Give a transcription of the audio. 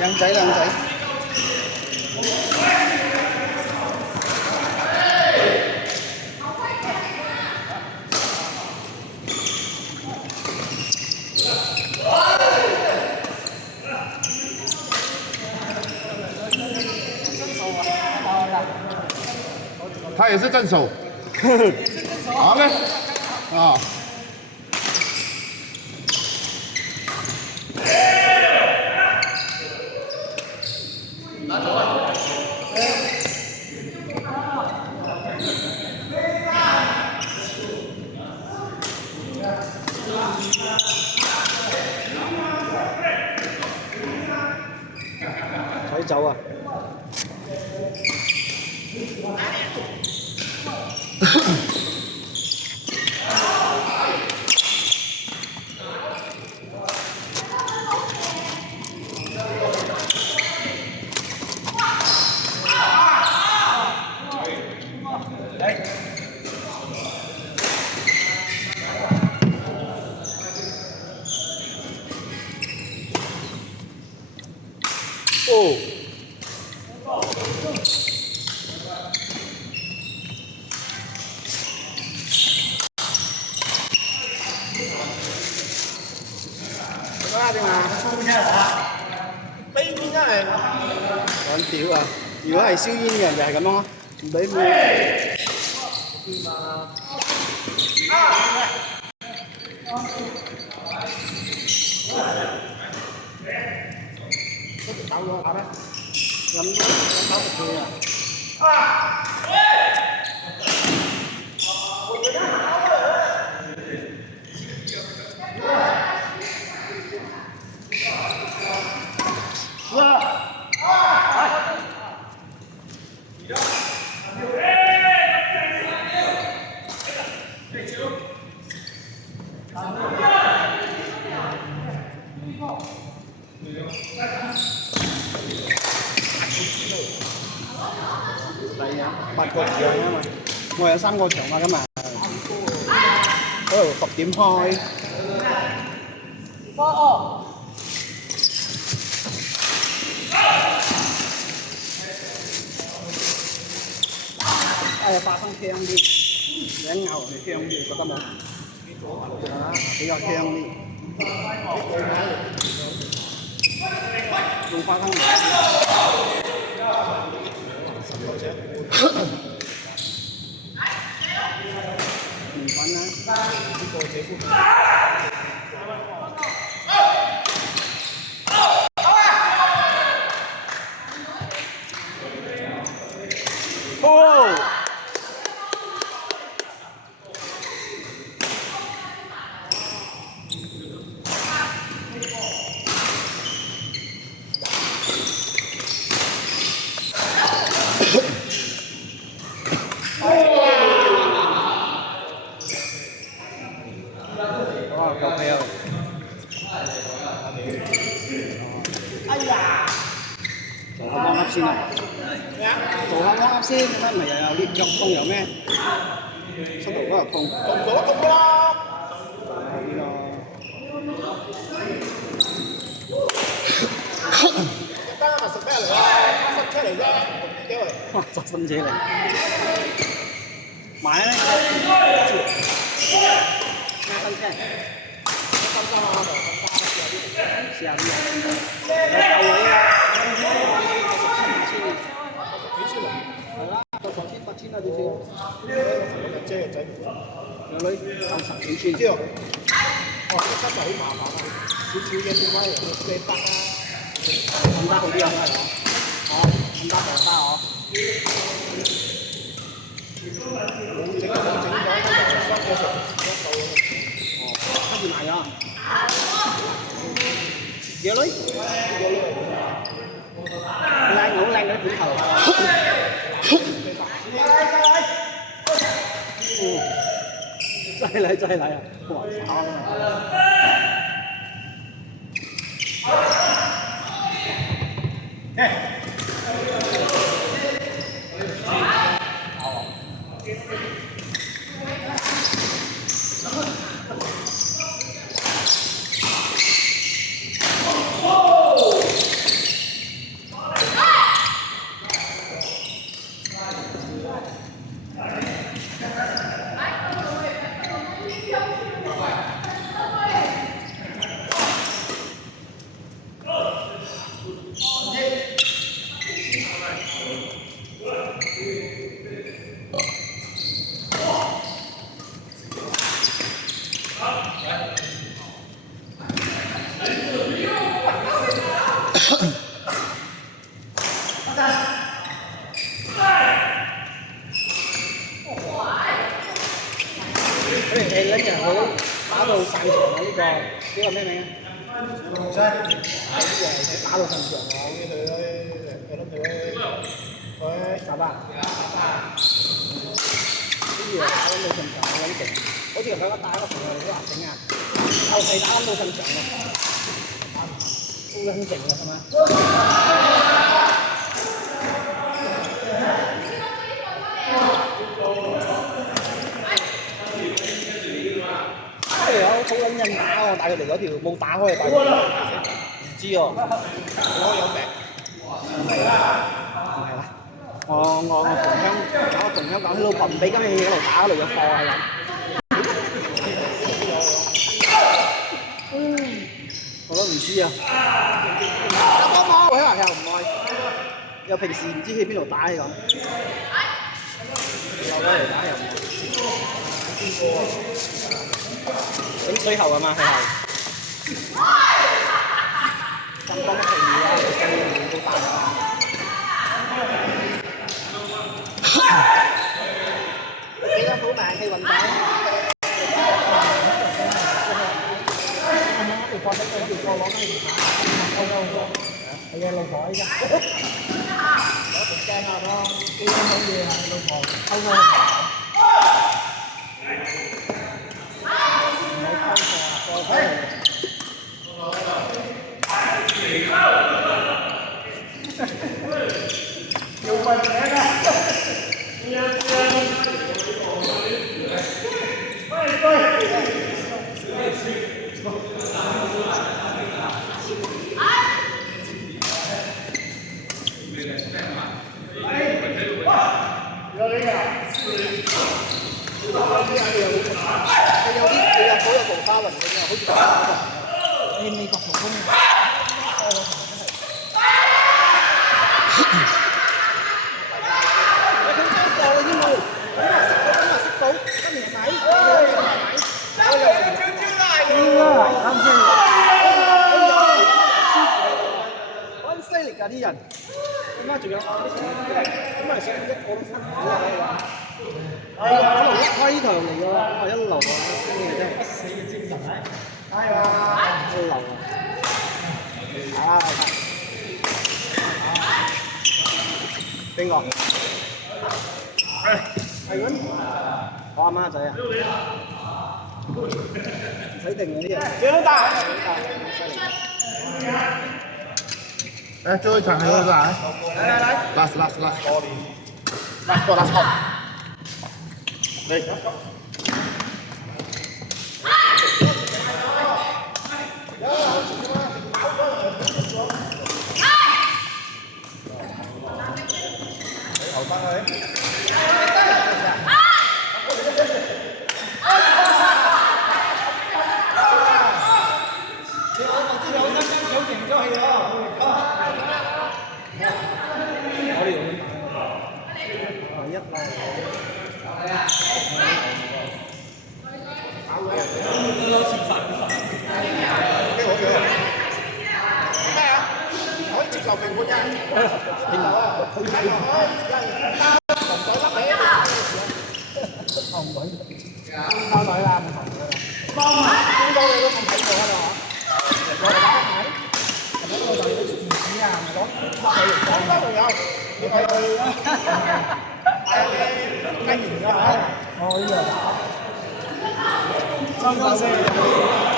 靚仔靚仔。他也是正手。好嘞。啊。使走啊！哦。點啊？飛邊真係撚屌啊！如果係燒煙嘅人就係咁咯，唔俾咩。搞咗打咩？飲打服佢啊！係啊，8個場啊嘛，我有3個場啊，今日嗰度10點開。花生香啲，兩牛係香啲，覺得冇？啊，比較香啲。用花生嚟。麵粉啦，呢個姐夫。哦！哇，夠皮啊！哎呀！做下warm up先啦。咩啊？做下warm up先，乜唔係又有啲腳痛又咩？膝頭哥又痛。痛咗痛啦！係咯。單咪食咩嚟啊？塞車嚟啫，幾位？哇！作新車嚟。買咧。咩新車？試下啲啊！有夠位啊！係啦，到9,000、8,000啦，呢條。遮個仔。有女夠10幾千。知道。哦，真係好麻煩啊！少少嘢點解又400啊？咁加好啲啊！哦，咁加就加哦。冇整咗，收咗跟住買咗。幾多女？靚好靚嗰啲款頭。再嚟啊！哇！炒佢哋拎人佢打到散場啊！呢個咩名啊？唔識，係啲人係打到散場啊！佢打吧，啲嘢打到散場好撚勁，好似佢嗰打個朋友都話整啊，後期打到散場啊，好撚勁啊，係嘛？有好撚印打喎，帶佢嚟嗰條冇打開嘅帶佢，唔知喎，我有病，唔係啦，我同鄉講，佢老婆唔俾今日喺度打嗰度有貨係咁，我都唔知啊，打波波，我喺學校唔愛，又平時唔知去邊度打係咁，又攞嚟打又唔愛。整水喉啊嘛，佢係咁幫乜嘢啊？咁樣都大啊！幾多好大氣運動？條貨仔對條貨攞翻嚟打，係啊，老婆依家攞條鏡啊咯，幾多好嘢啊，老婆偷咗。美國同工啊！佢張貨嘅添喎，識到，跟住買，好犀利㗎啲人，點解仲有咁啊？上一個都辛苦啊！係啊，一開呢頭嚟㗎，哇一流啊，真係不死嘅精神啊！係啊，一流啊！啊！邊個？係咁，我阿媽仔啊！唔使定嗰啲人。幾多大？誒，最後一場係嗰個啊！嚟，last，嚟。投翻去。受評判嘅，紅隊包隊啦，唔同嘅啦，幫埋邊個你都冇睇過啊嘛？我哋打牌，咁樣我哋啲電子啊，咪攞乜嘢嚟講？邊度有？你睇佢啦，跟完㗎嚇，哦呢個打，3-4